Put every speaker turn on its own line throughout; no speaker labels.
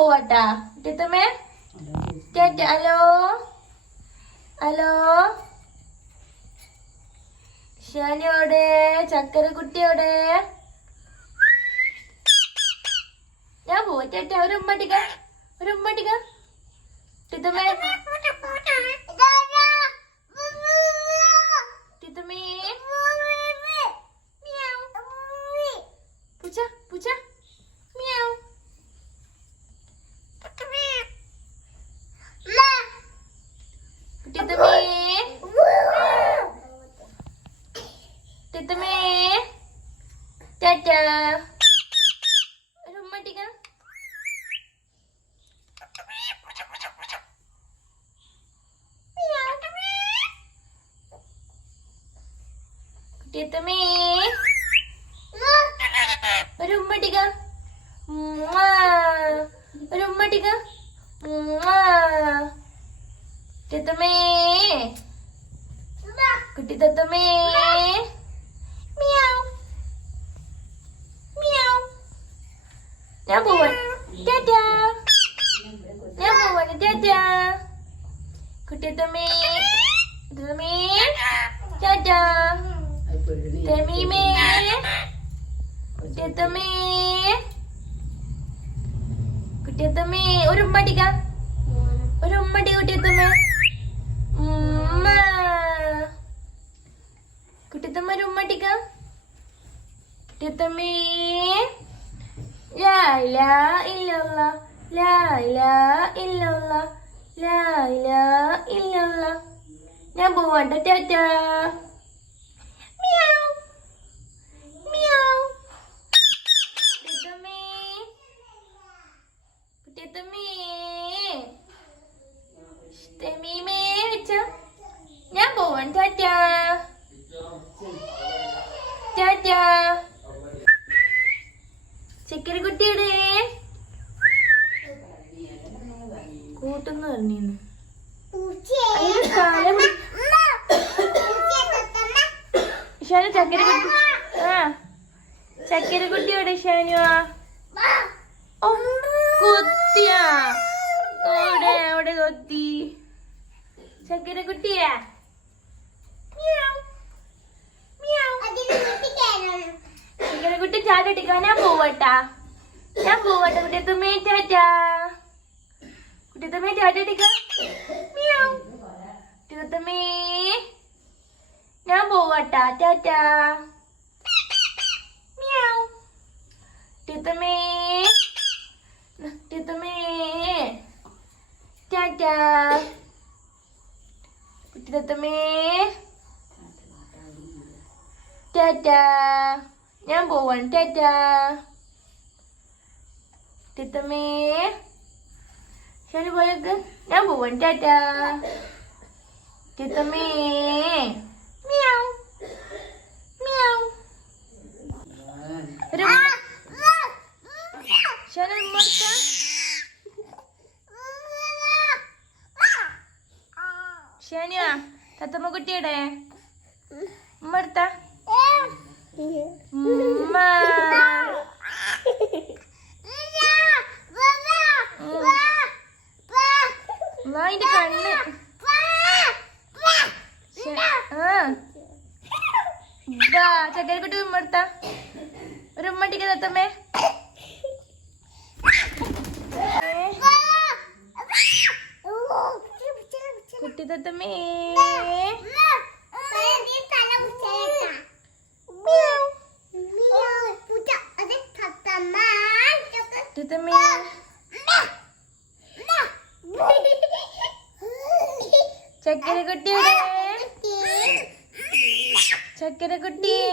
പോവാട്ടാ. കുട്ടിത്തമ്മേ tata hello? Hello? ഷാനിയോടെ ചക്കര കുട്ടിയോടെ ഞാൻ പോവാ. ടാറ്റ ഒരു ഉമ്മട്ടിക്ക ഒരു ഉമ്മട്ടിക്ക ടിത്തമ്മേ ടിത്തമ്മേ മ്യാവ്. പൂച്ച പൂച്ച മ്യാവ് ടിത്തമ്മേ ടിത്തമ്മേ ടാറ്റ. ഉമ്മട്ടിക്ക കുട്ടിയത്തമ്മേ ഒരു ഉമ്മട്ടിക്ക ഉമ്മാ. ഒരു ഉമ്മട്ടിക്ക ഉമ്മാ. കുട്ടിയത്തമ്മേ കുട്ടിത്തത്തമ്മേ. മിയാവ്. മിയാവ്. ഞാൻ പോവാൻ ടാറ്റാ. ഞാൻ പോവാണ് ടാറ്റാ. കുട്ടിയത്തമ്മേ കുട്ടിയത്തമ്മേ ടാറ്റാ. തെമീമേ കുട്ടിയത്തമ്മേ കുട്ടിയത്തമ്മേ ഒരു ഉമ്മടിക്ക ഒരു ഉമ്മടി കുട്ടിയത്തമ്മ ഉമ്മ കുട്ടിയത്തമ്മ ഒരു ഉമ്മടിക്ക കുട്ടിത്തമ്മേ. ലാ ഇലാ ഇല്ലല്ലാ ലാ ഇലാ ഇല്ലല്ലാ ലാ ഇലാ ഇല്ലല്ലാ. ഞാൻ പോവാണ്ട ടാറ്റാ. ഞാൻ പോവാൻ ടാറ്റാ. ടാറ്റാ ചക്കര കുട്ടിയുടെ കൂട്ടെന്ന് പറഞ്ഞിരുന്നു ഷാനു ചക്കര കുട്ടി ആ. ചക്കര കുട്ടിയോടെ ഷാനുവാ കൊത്തിയാ. അവിടെ അവിടെ കൊത്തി? ചക്കര കുട്ടിയാ? കുട്ടി ചാടിക്കാൻ ഞാൻ പോവട്ടാ. ഞാൻ പോവട്ടെ കുട്ടിയത്തമ്മേ ചാറ്റാ. കുട്ടിയത്തമ്മേ മ്യാവ്. കുട്ടിയത്തമ്മേ ഞാൻ പോവട്ടാ ചാറ്റാ. മ്യാവ്. ടിത്തമ്മേ ടിത്തമ്മേ ടാറ്റാ കുട്ടിത്തമ്മേ ടാറ്റാ ഞാൻ പോവാൻ ടാറ്റാ ടിത്തമ്മേ ശരി പോയേക്ക് ഞാൻ പോവാൻ ടാറ്റാ Meow. Meow. ഒരു ശരി ഉമ്മർത്ത ശനിയാ തത്തമ്മ കുട്ടിയുടെ ഉമ്മർത്ത ഉമ്മ അതിന്റെ കണ്ണ് ശ- ആ ഇതാ ചക്കരക്കുട്ടി ഉമ്മർത്ത ഒരു ഉമ്മട്ടിക്ക് എത്തമ്മേ കുട്ടി തത്തമ്മേ. തത്തമ്മേ. ചക്കരക്കുട്ടിയുടെ ചക്കരക്കുട്ടിയെ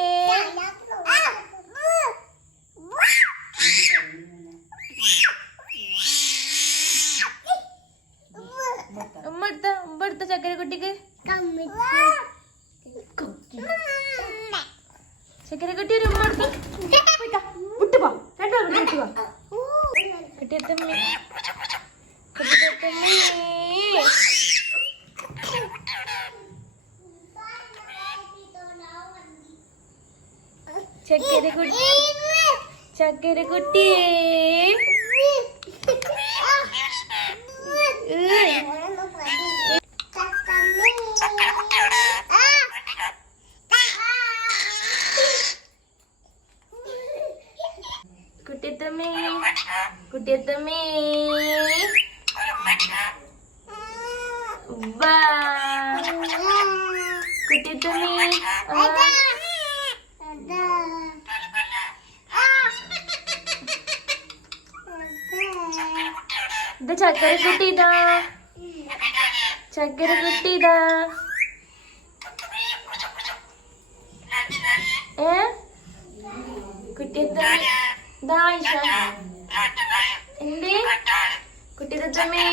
ഉമ്മ എടുത്ത ഉമ്മ എടുത്ത ചക്കര കുട്ടി ഒരു ഉമ്മ എടുത്ത. വിട്ടുപോ രണ്ടു വിട്ടുപോ കുട്ടിയത്തമ്മേ ada kuti. Cakai ada kuti. Kuti temi. Kuti temi. Bye. Kuti temi. Bye. ഇത് ചക്കര കുട്ടിതാ. ചക്കര കുട്ടിതാ. ഏ? ഇതാ ആയിഷ. എന്തേ? കുട്ടിയത്തമ്മേ